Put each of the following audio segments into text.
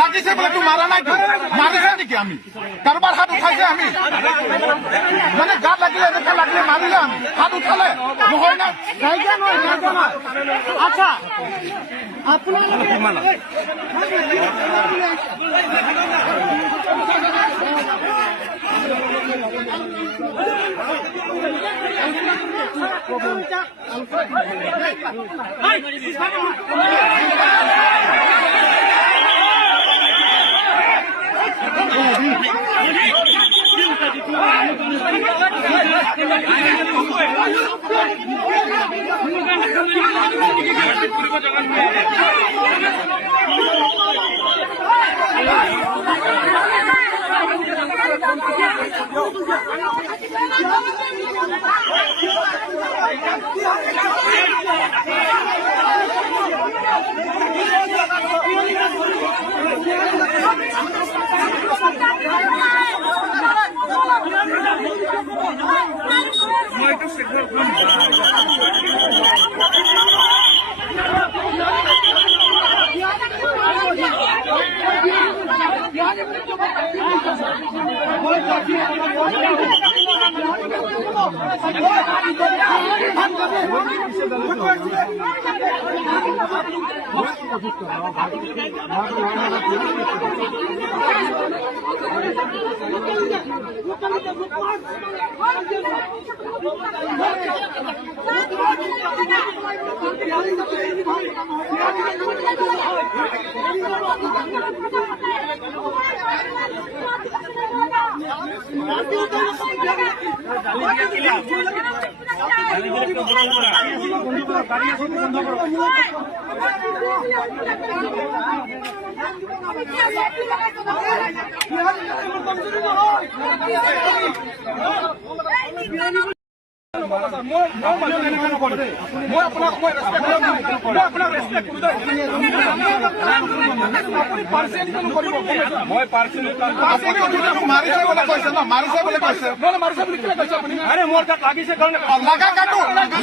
লাগিছে বোলে তো মাৰা নাই মাৰিছে নেকি আমি কাৰোবাৰ হাত উঠাইছে আমি মানে গাত লাগিলে এনেকে লাগিলে মাৰিলে আমি হাত উঠালে নহয় না আচ্ছা আপোনালোকে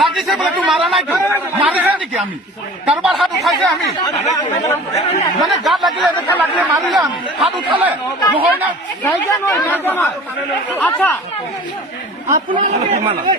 লাগিছে বোলে তো মাৰা নাই মাৰিছে নেকি আমি কাৰোবাৰ হাত উঠাইছে আমি মানে গাত লাগিলে এনেকে লাগিলে মাৰিলে আমি হাত উঠালে নহয় না আচ্ছা আপোনালোকে